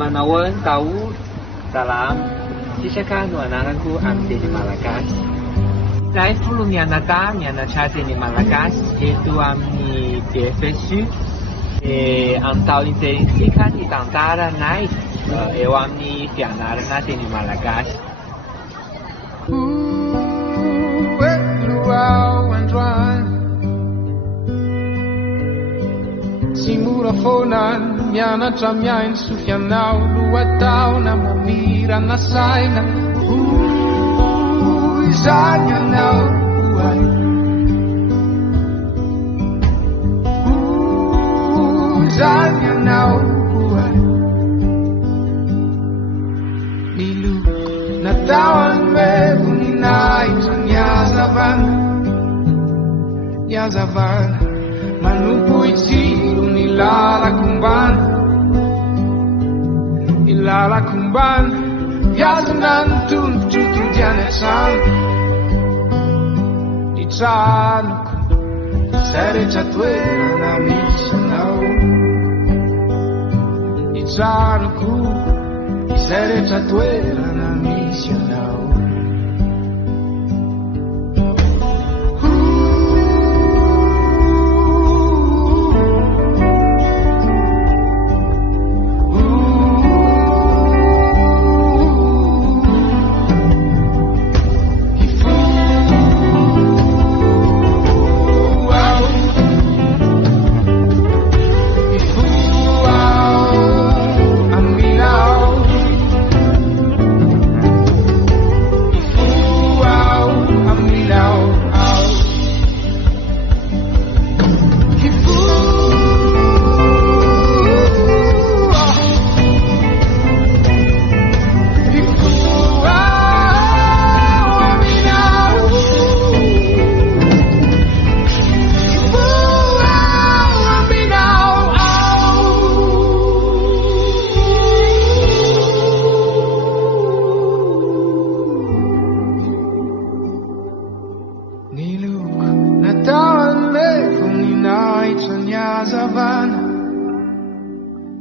Manawan tahu dalam sisakan wananganku ambil di Malakas. Saya belum yang datang yang cari di Malakas itu amni PFSU. Antau intensikan di tantara naik amni pianar nanti di Malakas. Simula fonan, mianatra miainy sofianao, lohatao na mamira na saina. Izany ianao buhay. Izany ianao buhay. Miloko na tahony mevo ninahitra ny hazavana. Ny hazavana manompo itsiro ny lalako mbana. Ny lalako mbana viazana ny tongotro tondiany an-trano. Ny tranoko izay rehetra toerana misy anao. Ny tranoko izay rehetra toerana misy anao.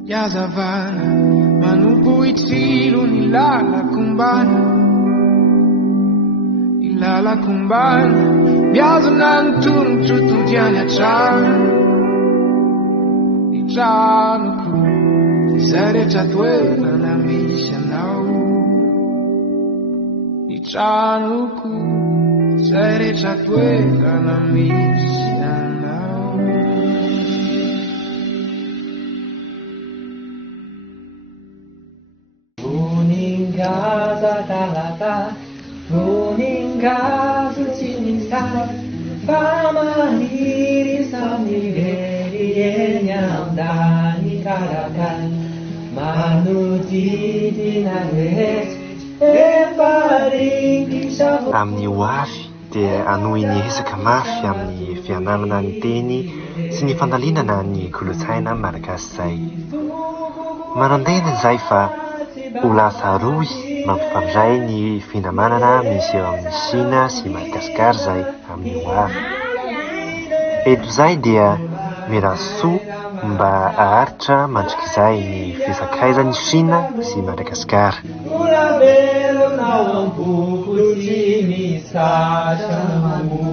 Yazavana manompo itsilo ny lalako mbana. Ny lalako mbana miazana ny tongotro tondiany an-trano. Ny tranoko izay rehetra toerana misy anao. Ny tranoko izay rehetra toerana misy anao. Gaza talata, runing gaza cinta, fama hiri samiveri enyamdani karakan, manuti dinares, eparing savo. Amin'ny hoavy dia anohy ny hesaka mafy amin'ny fianarana ny teny sy ny fandalinana ny kolotsaina malagasy izay. Manandena izay fa ho lasa roy mampifandray ny finamanana misy eo amin'ny Sina sy Madagasikara izay amin'ny hoavy. Eto izay dia miarasoa mba aharitra mandrikizay ny fisakaizan'ny Sina sy Madagasikara. Não